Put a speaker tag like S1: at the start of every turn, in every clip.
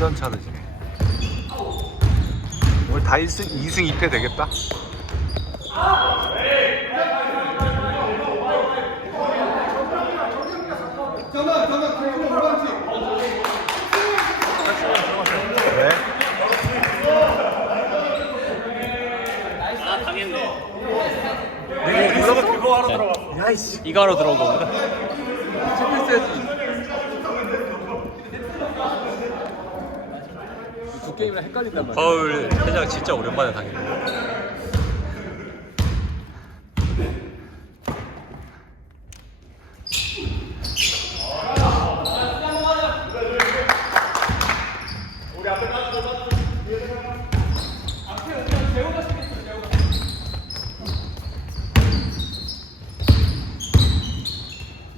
S1: 완전 차르지네. 오늘 다 1승, 2승 2패 되겠다. 네.
S2: 아 당했네.
S1: 누가 그거 하러 들어갔어. 야이씨.
S2: 이거 하러 들어온 겁니다.
S1: 체크했어야지.
S3: 게임이랑 헷갈린단 말이야.
S2: 파울 회장 진짜 오랜만에 당했네.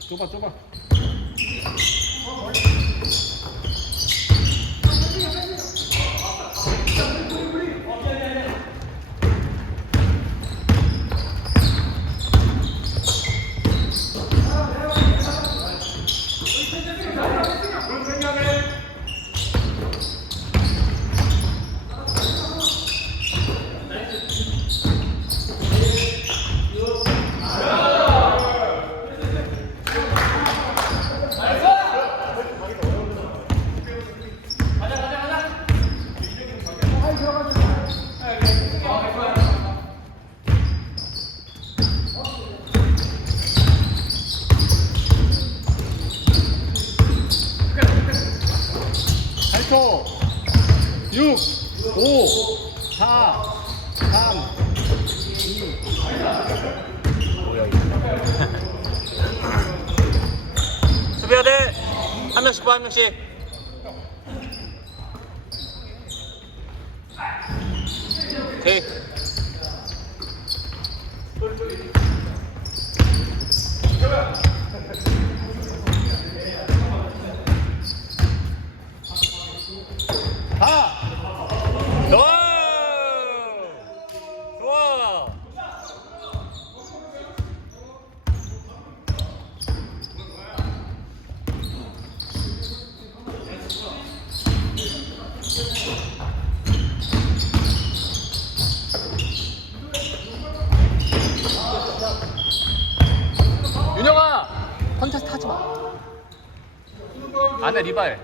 S3: 좁아 좁아. 팔초 6, 5, 4, 3,
S2: 수비해야 돼. 한 명씩 봐, 한 명씩. 오케이.
S3: 가!
S2: 너! 좋아.
S3: 윤영아! 컨테스트 하지 마. 안에 리발.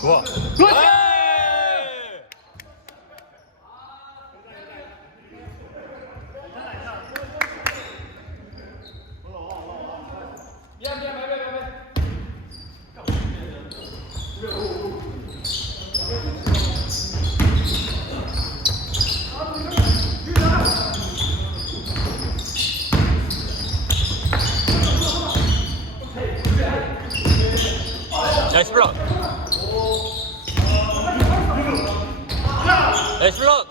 S2: 좋아. 나이스 블럭. 나이스 블럭.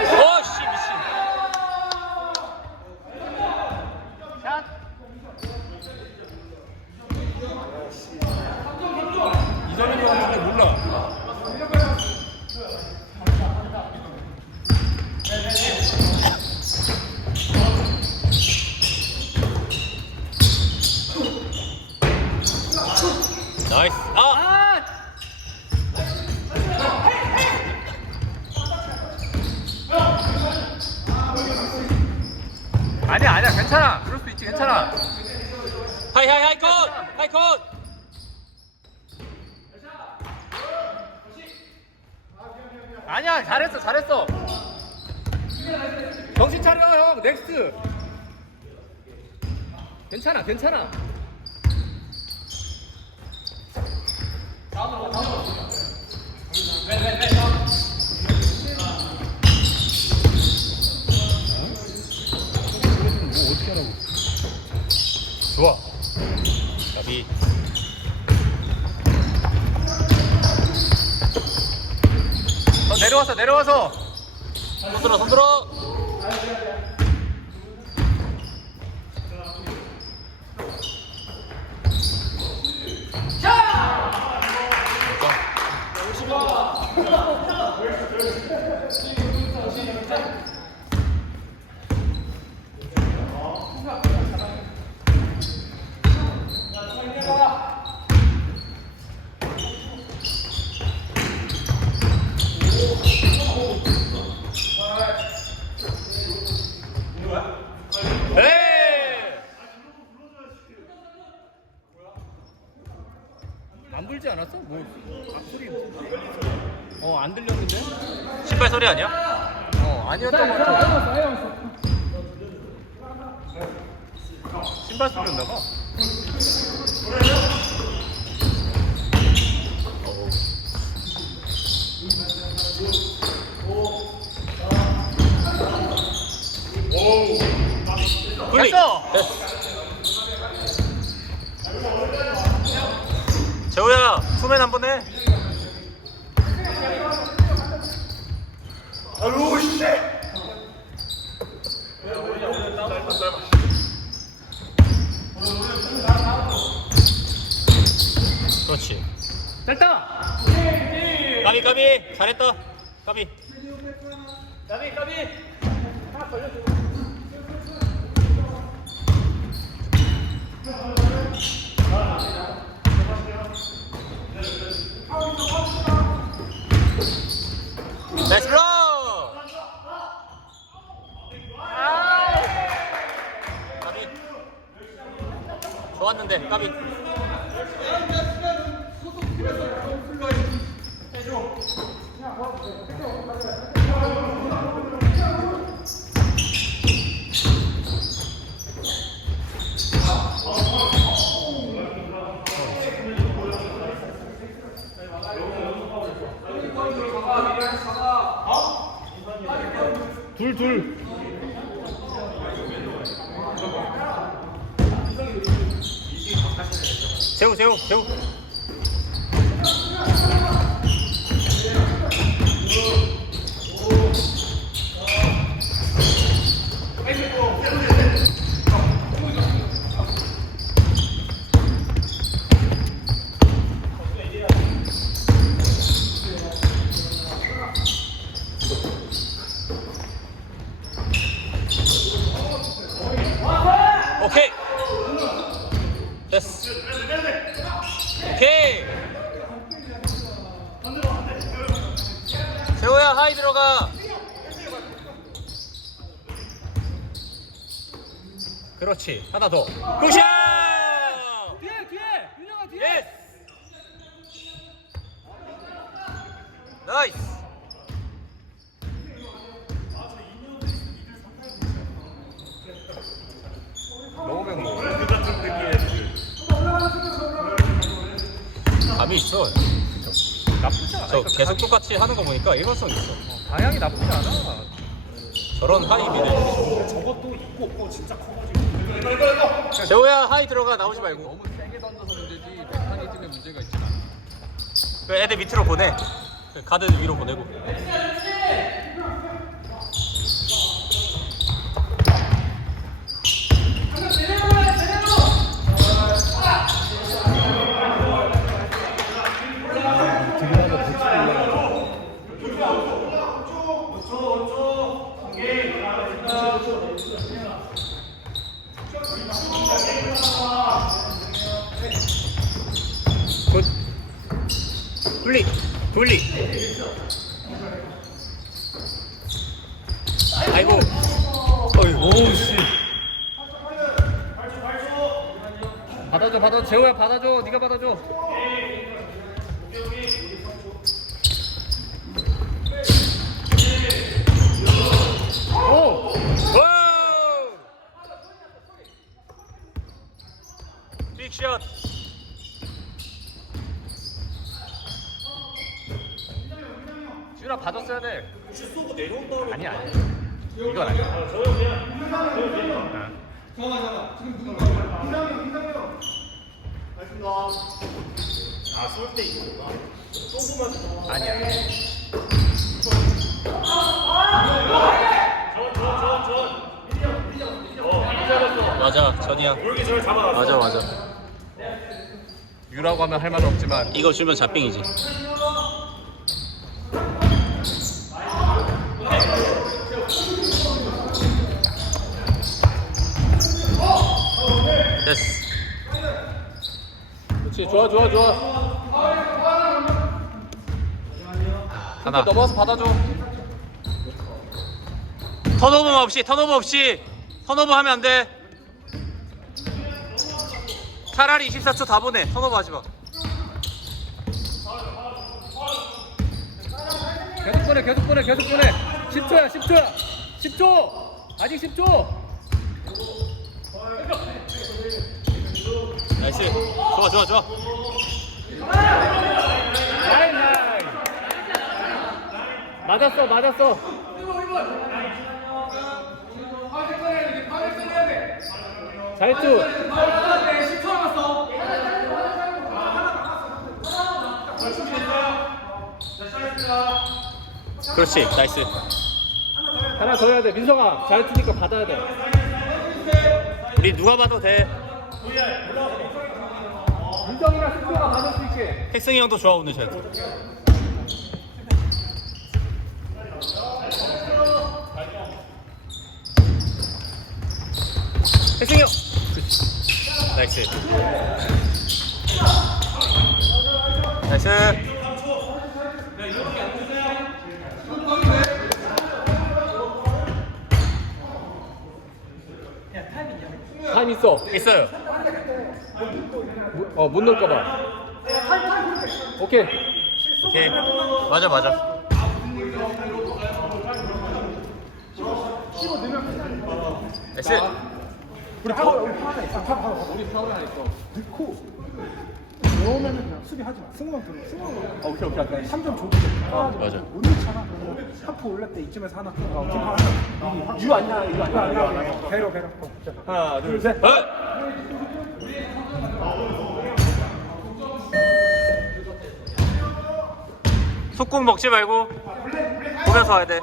S2: 오씨 미친.
S3: 이전인 거 같은데 몰라.
S2: 나이스. 아.
S3: 아니야 아니야 괜찮아. 그럴 수 있지 괜찮아.
S2: 하이 하이 하이 컷. 하이 컷.
S3: 아니야 잘했어 잘했어. 정신 차려 형 넥스트. 괜찮아 괜찮아.
S2: 좋아. 가비.
S3: 내려와서 내려와서
S2: 손들어 손들어
S3: 자! 소리
S2: 아니야?
S3: 어 아니었던 것 같아 신발 소리였나 봐 됐어!
S2: 됐어 재호야 투맨 한 번 해.
S1: 아유 씨
S2: 그렇지.
S3: 됐다!
S2: 까비 까비. 잘했다. 까비.
S3: 까비 까비.
S2: 나이스 블로 까비 좋았는데 까비
S3: 둘둘
S2: 재우 재우 재우 오케이 됐어 오케이. 재호야 하이 들어가. 그렇지. 하나 더. 굿샷!
S3: 뒤에 뒤에. 윤영아 뒤에.
S2: 예스. 나이스
S3: 너무 맹모
S2: 감이 있어.
S3: 나쁘지 않아.
S2: 저
S3: 이거
S2: 계속 똑같이 하는 거 보니까 일관성 있어.
S3: 방향이 나쁘지 않아.
S2: 저런 하이 미들
S1: 저것도 있고 없고 진짜 커가지고.
S2: 재호야 하이 들어가. 나오지 말고.
S3: 너무 세게 던져서 문제지 메커니즘에 문제가 있지 않아.
S2: 그 애들 밑으로 보내. 그 가드 위로 보내고 아이고. 어이 오우씨.
S3: 받아줘 받아줘. 재호야 받아줘. 네가 받아줘. 오!
S2: 와우 빅샷
S3: 지훈아 받았어야 돼.
S1: 슛 쏘고 내려온다
S3: 아니야 아니야 이건 아니야.
S1: 아쏠 때 이거구나 쏘고만.
S3: 아니야
S2: 맞아 전이야
S1: 이렇게 저를 잡아놨어
S2: 맞아 맞아
S3: 유라고 하면 할 말은 없지만
S2: 이거 주면 잡빙이지 됐어.
S3: 그렇지 좋아 좋아 좋아.
S2: 하나.
S3: 넘어서 받아줘.
S2: 턴오버 없이 턴오버 없이 턴오버 하면 안 돼. 차라리 24초 다 보내. 턴오버 하지 마.
S3: 계속 보내 계속 보내 계속 보내 10초야 10초야 10초 아직 10초
S2: 나이스. 좋아 좋아 좋아.
S3: 맞았어 맞았어 잘투
S2: 그렇지. 나이스.
S3: 하나 더 해야 돼 민성아 잘투니까 받아야 돼
S2: 우리 누가 봐도 돼.
S3: 민성이랑 승표가 받을 수 있게
S2: 혜승이 형도 좋아 오늘 쟤. 혜승이 형. 나이스. 나이스.
S3: 타임 있어
S2: 있어요.
S3: 어 못 넣을까봐. 오케이.
S2: 오케이. 맞아 맞아. 나이스.
S4: 우리 파울 우리 파울 하나 있어.
S3: 우리 파울 하나 있어.
S4: 넣고 넣으면은 그냥 수비하지 마. 승우만 들어. 승우만 아 오케이 오케이 오케이. 3점 줘도 돼. 아,
S2: 맞아.
S4: 못 넣잖아 하프 올릴 때 이쯤에서 하나. 어, 팀 하나. 아니야 이거 아니야. 이거 아니야 배로 배로. 어, 자, 하나 둘 셋.
S2: 어? 속국 먹지 말고 보면서 와야 돼.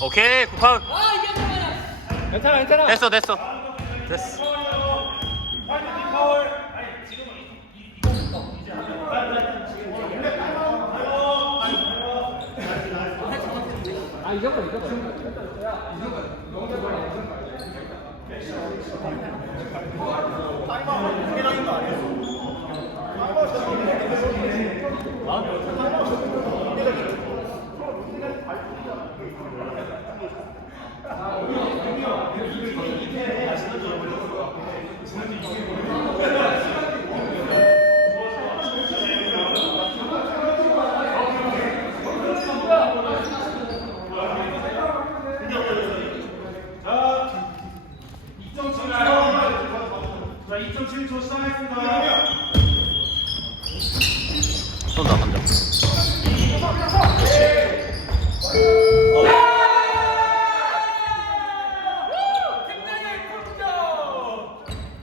S2: 오케이 굿파울.
S3: 괜찮아 괜찮아.
S2: 됐어 됐어. 됐어
S3: 아 이정도 이정도
S2: 쏜다 한점